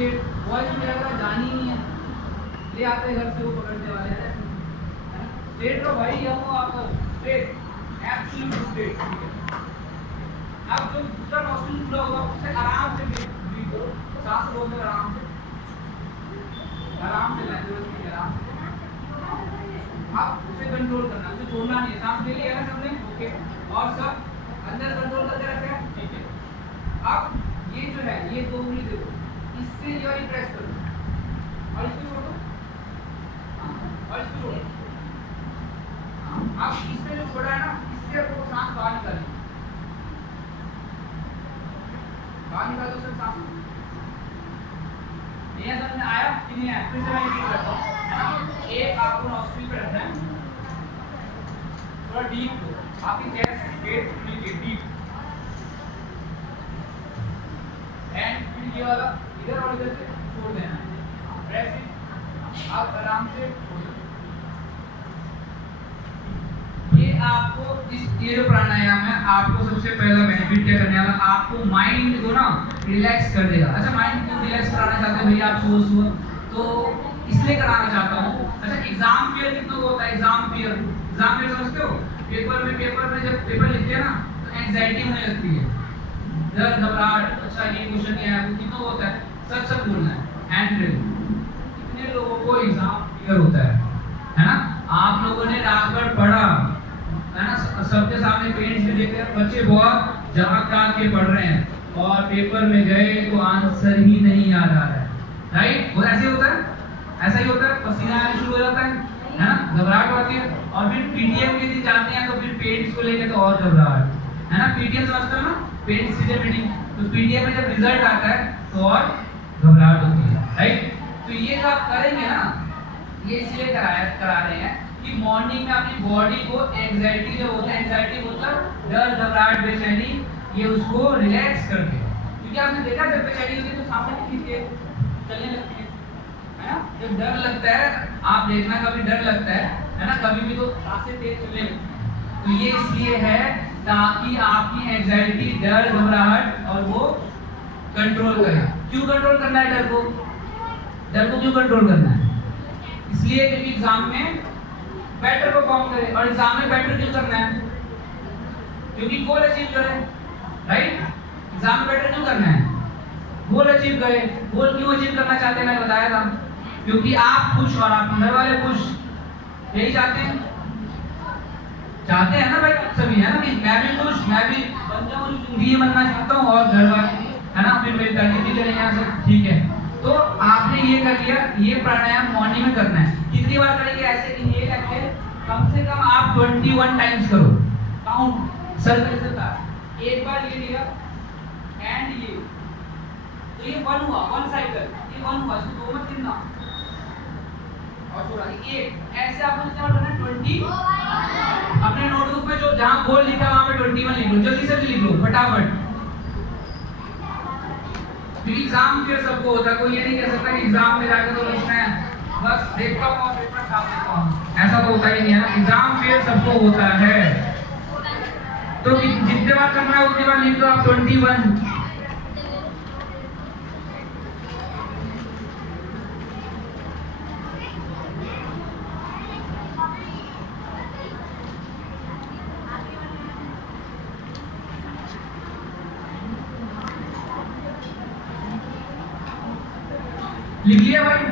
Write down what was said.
Straight, boys में लग रहा जान ही नहीं है, ले आते घर से वो पकड़ने वाले हैं, स्ट्रेट रहो भाई, ये हो आप स्ट्रेट, एब्सोल्यूट स्ट्रेट, ठीक है। अब जो दूसरा नॉस्ट्रिल खुला होगा उससे आराम से ब्रीथ करो, सांस लो में आराम से लेते हुए आराम से, आप उसे कंट्रोल करना, उसे छोड़ना नहीं है, सांस ले लिया ना सबने, ओके, और सब अंदर कंट्रोल करके रखा है, ठीक है। अब ये जो है ये दो उंगली देखो, इससे ये वाली प्रेस करो और इसको छोड़ दो, और इसको छोड़ो, अब इससे जो छोड़ा है ना, इससे आपको सांस बाहर निकालनी, बाहर निकाल दो सब सांस, ये समझ में आया कि नहीं आया? फिर से मैं रिपीट करता हूँ, है ना? एक आपको नॉस्ट्रिल पे रखना है, थोड़ा डीप लो, आपकी चेस्ट वेट नीचे डीप, एंड फिर ये वाला इधर और इधर से छोड़ देना, प्रेस इट, आप आराम से छोड़ दो। ये आपको ये जो प्राणायाम है, आपको सबसे पहला बेनिफिट क्या करने वाला, आपको माइंड को ना रिलैक्स कर देगा। अच्छा, माइंड को रिलैक्स कराना चाहते हो भैया आप, सुबह तो इसलिए कराना चाहता हूँ। अच्छा, एग्जाम फियर कितना होता है? एग्जाम फियर समझते हो? पेपर में जब पेपर लिखते हैं ना तो एंजाइटी होने लगती है, डर घबराहट, अच्छा ये क्वेश्चन क्या है, वो कितना होता है, सब बोलना है, हैंड रेल। कितने लोगों को एग्जाम फियर होता है ना? आप लोगों ने रात भर पढ़ा है ना, सबके सामने पेरेंट्स भी देखते हैं, बच्चे बहुत जाग के पढ़ रहे हैं और पेपर में गए तो आंसर ही नहीं याद आ रहा है, राइट? वो ऐसे होता है, ऐसा ही होता है, पसीना आना शुरू हो जाता है ना, घबराहट होती है, और फिर पीटीएम के दिन जाते हैं तो फिर पेरेंट्स को लेके तो और घबराहट, है ना? पीटीएम समझते हो ना, पेरेंट्स टीचर मीटिंग, तो पीटीएम में जब रिजल्ट आता है तो और घबराहट होती है, राइट? तो ये जो आप करेंगे ना, ये इसलिए करा रहे हैं कि मॉर्निंग में अपनी बॉडी को एंजाइटी जो होता है, एंजाइटी मतलब डर घबराहट बेचैनी, ये उसको रिलैक्स कर दे। क्योंकि आपने देखा जब बेचैनी होती है तो सांसें खींच के चलने लगती है ना? जब डर लगता है, आप देखना कभी डर लगता है ना, कभी भी तो सांसें तेज चलने लगती है। तो ये इसलिए है ताकि आपकी एंजाइटी, डर घबराहट और वो कंट्रोल करे। क्यों कंट्रोल करना है डर को? डर को क्यों कंट्रोल करना है? इसलिए क्योंकि एग्जाम में बेटर परफॉर्म करे, और एग्जाम में बेटर क्यों करना है? क्योंकि गोल अचीव करे, राइट? एग्जाम में बेटर क्यों करना है? गोल अचीव करे। गोल क्यों अचीव करना चाहते हैं मैंने बताया था, क्योंकि आप खुश और आपके घर वाले खुश, यही चाहते हैं, चाहते हैं ना भाई सभी, है ना? कि मैं भी खुश, मैं भी बन जाऊं, जिंदगी बनना चाहता हूँ, और घर वाले, है ना, फिर मेरी तारीफ भी करें यहाँ से, ठीक है। तो आपने ये कर लिया, ये प्राणायाम मॉर्निंग में करना है। कितनी बार करेंगे ऐसे? इनहेल एक्सहेल कम से कम आप 21 टाइम्स करो, काउंट सर्कल से तार, एक बार ये लिया एंड ये, तो ये 1 हुआ, 1 साइकिल, ये 1 हुआ, इसको 2 मत गिनना, और छोड़ा एक, ऐसे आपको कितना करना है? 20। अपने नोटबुक में जो जहां गोल लिखा है वहां पे 21 लिख लो, जल्दी से लिख लो फटाफट, क्योंकि एग्जाम फिर सबको होता है। कोई ये नहीं कह सकता कि एग्जाम में जाकर तो लिखना है, बस देखता हूँ और पेपर छाप देता हूँ, ऐसा तो होता ही नहीं है ना। एग्जाम फिर सबको होता है, तो जितने बार करना है उतनी बार लिख लो आप 21। लिख लिया भाई?